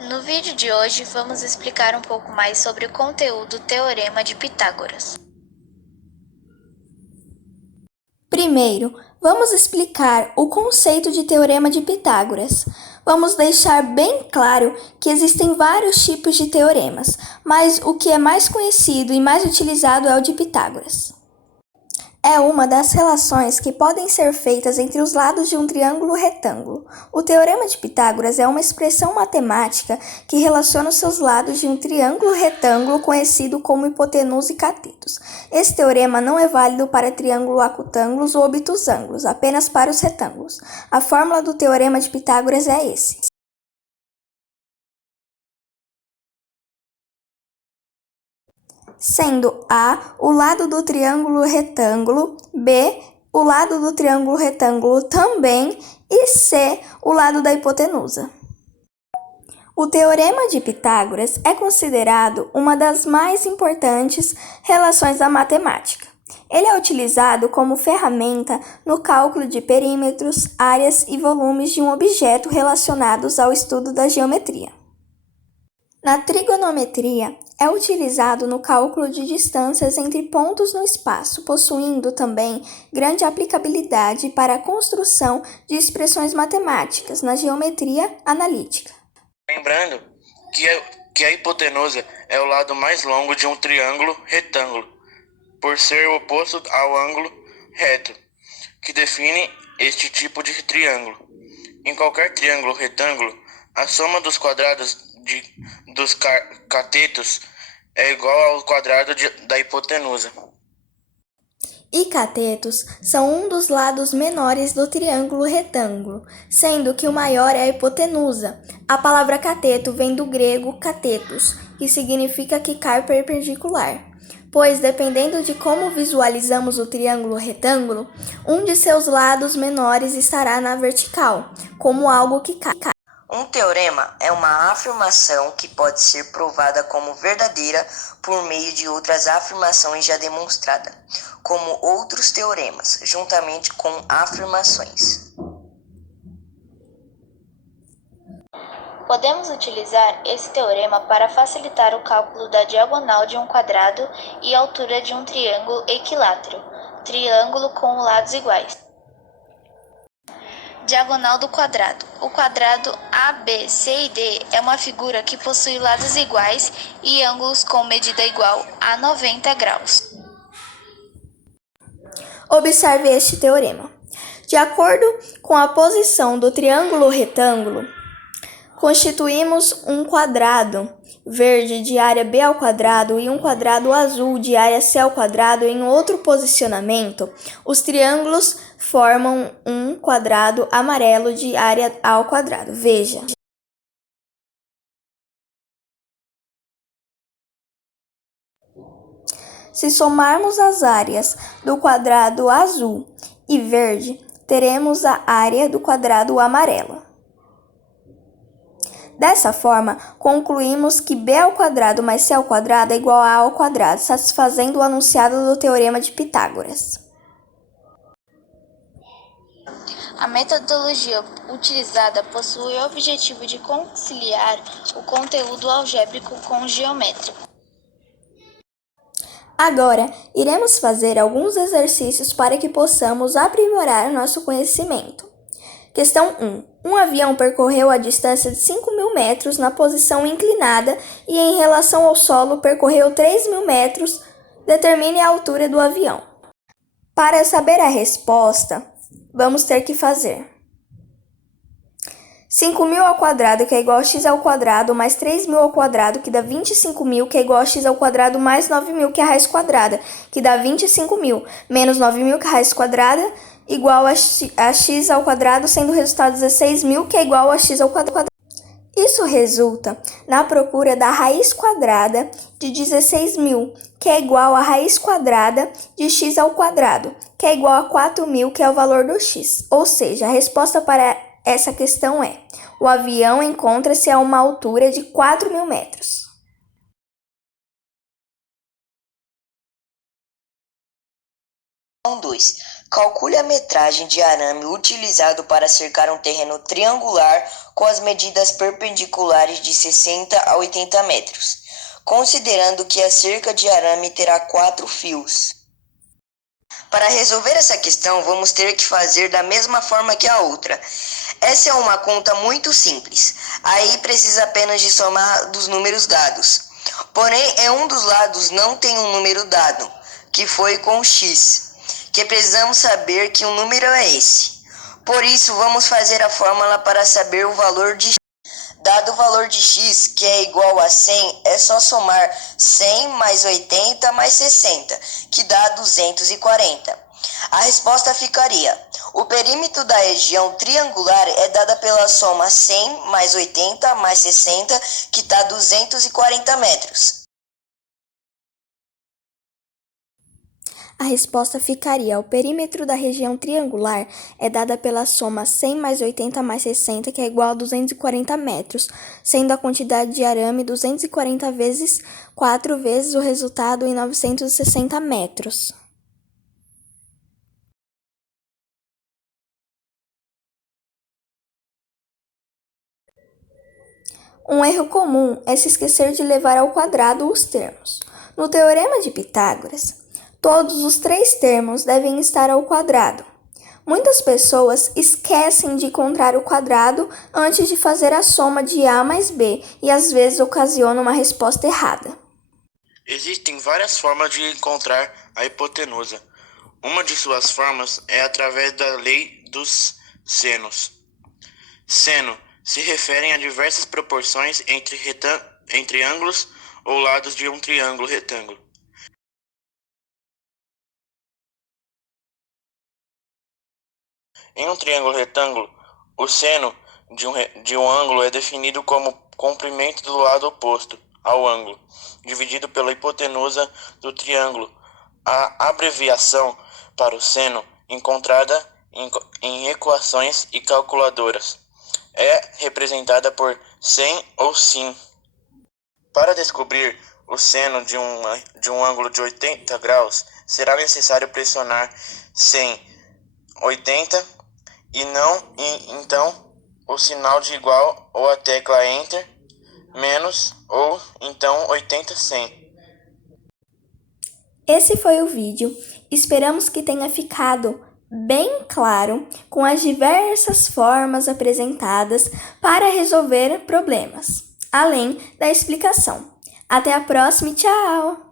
No vídeo de hoje, vamos explicar um pouco mais sobre o conteúdo do Teorema de Pitágoras. Primeiro, vamos explicar o conceito de Teorema de Pitágoras. Vamos deixar bem claro que existem vários tipos de teoremas, mas o que é mais conhecido e mais utilizado é o de Pitágoras. É uma das relações que podem ser feitas entre os lados de um triângulo retângulo. O Teorema de Pitágoras é uma expressão matemática que relaciona os seus lados de um triângulo retângulo conhecido como hipotenusa e catetos. Esse teorema não é válido para triângulo acutângulos ou obtusângulos, apenas para os retângulos. A fórmula do Teorema de Pitágoras é esse. Sendo A o lado do triângulo retângulo, B o lado do triângulo retângulo também e C o lado da hipotenusa. O Teorema de Pitágoras é considerado uma das mais importantes relações da matemática. Ele é utilizado como ferramenta no cálculo de perímetros, áreas e volumes de um objeto relacionados ao estudo da geometria. Na trigonometria, é utilizado no cálculo de distâncias entre pontos no espaço, possuindo também grande aplicabilidade para a construção de expressões matemáticas na geometria analítica. Lembrando que a hipotenusa é o lado mais longo de um triângulo retângulo, por ser o oposto ao ângulo reto, que define este tipo de triângulo. Em qualquer triângulo retângulo, a soma dos quadrados dos catetos é igual ao quadrado da hipotenusa. E catetos são um dos lados menores do triângulo retângulo, sendo que o maior é a hipotenusa. A palavra cateto vem do grego catetos, que significa quicar perpendicular, pois dependendo de como visualizamos o triângulo retângulo, um de seus lados menores estará na vertical, como algo que cai. Um teorema é uma afirmação que pode ser provada como verdadeira por meio de outras afirmações já demonstradas, como outros teoremas, juntamente com afirmações. Podemos utilizar esse teorema para facilitar o cálculo da diagonal de um quadrado e altura de um triângulo equilátero, triângulo com lados iguais. Diagonal do quadrado. O quadrado AB, C e D é uma figura que possui lados iguais e ângulos com medida igual a 90 graus. Observe este teorema. De acordo com a posição do triângulo retângulo, constituímos um quadrado verde de área B ao quadrado e um quadrado azul de área C ao quadrado em outro posicionamento. Os triângulos formam um quadrado amarelo de área A ao quadrado. Veja. Se somarmos as áreas do quadrado azul e verde, teremos a área do quadrado amarelo. Dessa forma, concluímos que b ao quadrado mais c ao quadrado é igual a ao quadrado, satisfazendo o enunciado do Teorema de Pitágoras. A metodologia utilizada possui o objetivo de conciliar o conteúdo algébrico com o geométrico. Agora, iremos fazer alguns exercícios para que possamos aprimorar nosso conhecimento. Questão 1. Um avião percorreu a distância de 5.000 metros na posição inclinada e, em relação ao solo, percorreu 3.000 metros. Determine a altura do avião. Para saber a resposta, vamos ter que fazer 5.000 ao quadrado, que é igual a x ao quadrado, mais 3.000 ao quadrado, que dá 25.000, que é igual a x ao quadrado, mais 9.000, que é a raiz quadrada, que dá 25.000, menos 9.000, que é a raiz quadrada, igual a x ao quadrado, sendo o resultado 16.000, que é igual a x ao quadrado. Isso resulta na procura da raiz quadrada de 16.000, que é igual a raiz quadrada de x ao quadrado, que é igual a 4.000, que é o valor do x. Ou seja, a resposta para essa questão é: o avião encontra-se a uma altura de 4.000 metros. 2. Calcule a metragem de arame utilizado para cercar um terreno triangular com as medidas perpendiculares de 60 a 80 metros, considerando que a cerca de arame terá 4 fios. Para resolver essa questão, vamos ter que fazer da mesma forma que a outra. Essa é uma conta muito simples, aí precisa apenas de somar dos números dados. Porém, um dos lados não tem um número dado, que foi com x, que precisamos saber que o número é esse. Por isso, vamos fazer a fórmula para saber o valor de x. Dado o valor de x, que é igual a 100, é só somar 100 mais 80 mais 60, que dá 240. A resposta ficaria: o perímetro da região triangular é dada pela soma 100 mais 80 mais 60, que dá 240 metros. A resposta ficaria: o perímetro da região triangular é dada pela soma 100 mais 80 mais 60, que é igual a 240 metros, sendo a quantidade de arame 240 vezes 4 vezes o resultado em 960 metros. Um erro comum é se esquecer de levar ao quadrado os termos. No Teorema de Pitágoras, todos os 3 termos devem estar ao quadrado. Muitas pessoas esquecem de encontrar o quadrado antes de fazer a soma de A mais B e às vezes ocasionam uma resposta errada. Existem várias formas de encontrar a hipotenusa. Uma de suas formas é através da lei dos senos. Seno se referem a diversas proporções entre ângulos ou lados de um triângulo retângulo. Em um triângulo retângulo, o seno de um ângulo é definido como comprimento do lado oposto ao ângulo, dividido pela hipotenusa do triângulo. A abreviação para o seno, encontrada em equações e calculadoras, é representada por sen ou sin. Para descobrir o seno de um ângulo de 80 graus, será necessário pressionar sen 80 então o sinal de igual ou a tecla Enter, menos ou então 80 sen. Esse foi o vídeo. Esperamos que tenha ficado bem claro com as diversas formas apresentadas para resolver problemas, além da explicação. Até a próxima e tchau!